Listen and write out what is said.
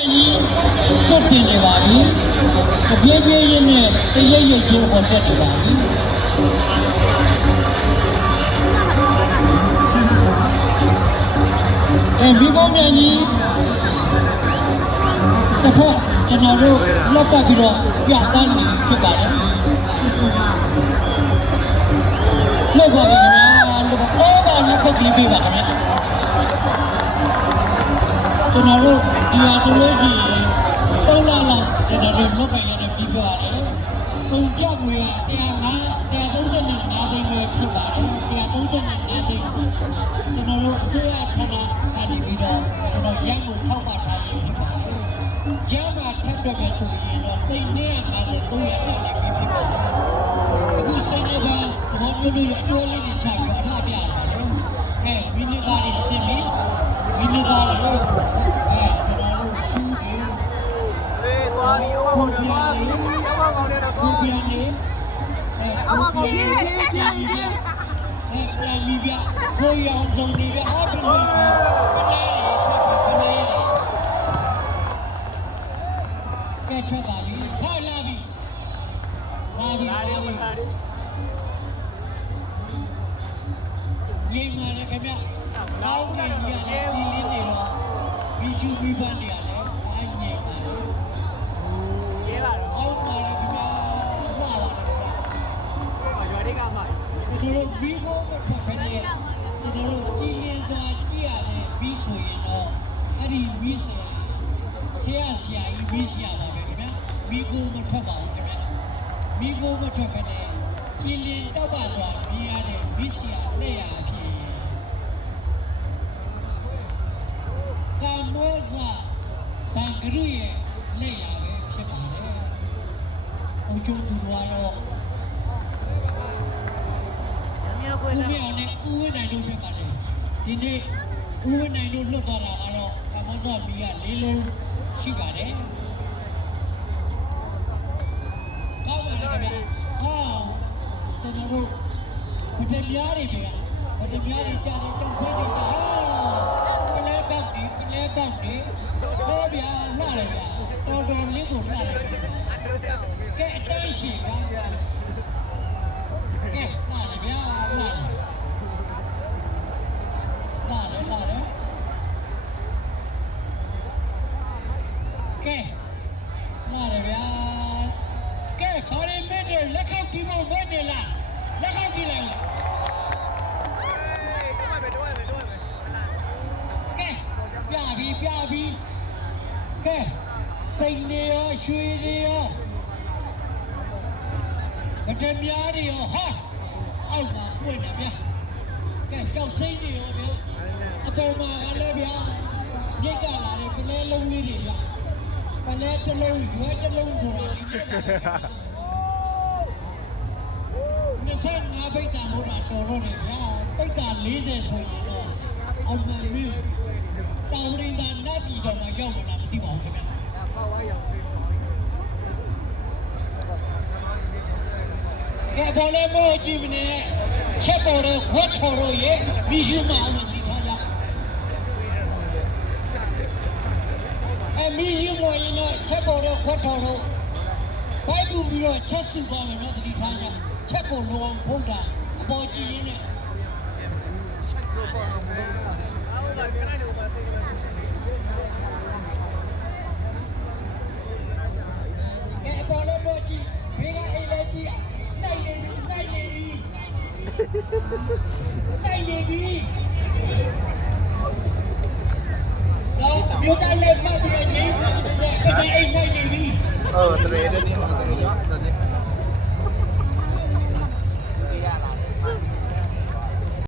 ကြီးသွတ်တင်နေပါပြီ။အပြင်းပြင်းရင်းနဲ့တရက်ရက်ချင်းဟောတက်နေပါပြီ။အဲဒီကောင်းမြန်ကြီးတစ်ဖက်ကျွန်တော်တို့လက်ပတ်ပြီးတော့ပြသန်းနေဖြစ်ပါတယ်။လောက်ပါပြီခင်ဗျာ။လောက်ပါအော်ပါလက်ဖက်ပြီးပေးပါခင်ဗျာ။ ကျွန်တော်တို့ဒီဟာဆိုလို့ရှိရင်သုံးလလောက်ကျွန်တော်တို့လုပ်ပိုင်ရတဲ့ပြီးပြောရတယ်။ပုံကြွေ105 135သိန်းပဲဖြစ်ပါတယ်။135သိန်းကျွန်တော်တို့အစိုးရဌာနကနေပြီးတော့ကျွန်တော်ရန်ကုန်ထောက်ပံ့ထားရဖြစ်ပါတယ်။ကျမ်းမှာထပ်ပြပြဆိုရင်တော့သိန်းနဲ့50 300ကျပ်နဲ့ပြီးဖြစ်ပါတယ်။အခုစိတ်နဲ့ပါဘောမျိုးတွေအတိုးလေးတွေချပြီးအလှပြရတယ်နော်။အဲမိနစ်သားလေးရှင်းပြီ။မိနစ်သားလေးအဲကျွန်တော်တို့ရှင်းပြီ။လေသွားပြီဟိုကောင်တွေသွားပြီဟိုကောင်တွေတော့ကိုသွားပြီပြန်နေအဲကိုပြန်နေပြန်နေပြန်အဲပြန်နေပြန်ကိုရောင်စုံနေပြ န်ဟောပြန်နေပြန်က ဘီရှူဘီပန်းနေရတယ်အားညင်ပါတယ်ရဲလာတော့အောက်ပါတယ်ခင်ဗျာဟွာပါတယ်ခင်ဗျာရွာတွေကမှကျွန်တော်တို့ဘီကိုမထွက်ခနဲ့ကျွန်တော်တို့ကြည်လင်စွာကြည့်ရတယ်ဘီဆိုရင်တော့အဲ့ဒီဘီဆရာဆရာဆရာကြီးဘီဆရာပါပဲခင်ဗျာဘီကိုမထွက်ပါဘူးခင်ဗျာဘီကိုမထွက်ခနဲ့ကြည်လင်တောက်ပါစွာမြင်ရတဲ့ဘီဆရာလက်ရ ဘန်ဂရုရဲ့လက်ရပဲဖြစ်ပါတယ်အုပ်ချုပ်သူတော်ကတော့ညောခွေးဦးလာမြောင်နဲ့ဦးဝင်းနိုင်တို့ဖြစ်ပါတယ်ဒီနေ့ဦးဝင်းနိုင်တို့လွတ်သွားတာကတော့ကမ္ဘောဇမီးကလေးလုံးရှိပါတယ်ကောင်းပါလေခင်ဗျာဟောကျွန်တော်တို့ဗဒမြားတွေဗျာဗဒမြားတွေကြားတယ်ကြောက်ဆေးတွေကြားပလဲပေါက်ဒီပလဲပေါက်ဒီ ဟောဗျာလှတယ်ဗျာတော်တော်လေးကိုလှတယ်ကဲအတိုင်းရှိဗျာကဲလှတယ်ဗျာလှတယ်လာတယ်လာတယ်ကဲလာတယ်ဗျာကဲခေါ်ရမင်းတွေလက်ခောက်ကြည့်ဖို့မနေလားလက်ခောက်ကြည့်လိုက်လားတော့မယ်တော့မယ်တော့မယ်ကဲပြပြီပြပြီ ကဲစိတ်နေရောရွှေနေရောဗဒမြားတွေရောဟာအောက်မှာပွင့်တယ်ဗျာကဲကြောက်စိမ့်နေရောဗျာအပေါ်မှာကလည်းဗျာညစ်ကြလာတဲ့ပလဲလုံးလေးတွေဗျာပလဲတစ်လုံးရွယ်တစ်လုံးဆိုတာဒီညစ်တာ25ဘိတ်တာဟုတ်တာတော်တော့တယ်ဗျာဘိတ်တာ40ဆိုရင်တော့ အောင်မှမင်းတောင်ရင်သာနတ်ပြည်တော်မှာရောက်မလားမသိပါဘူးခင်ဗျာကဲဘောလေးမို့ကြည့်မနေချက်ပေါ်တော့ခွတ်ထော်တော့ရေပြီးရှိမအောင်မသိထားကြအမီယူမရင်တော့ချက်ပေါ်တော့ခွတ်တော်တော့ဘိုက်ပူပြီးတော့ချက်စုသွားမယ်နော်တတိထားကြချက်ပေါ်လောအောင်ဖုတ်တာအပေါ်ကြည့်ရင်းနဲ့ တိုက်နေပြီတိုက်နေပြီတိုက်နေပြီတော့မြို့တိုင်းလည်းမှတ်ပြီးရင်းနေတယ်ကဲအိမ်နိုင်နေပြီဟိုတရေတဲ့ဒီမှာတရေရော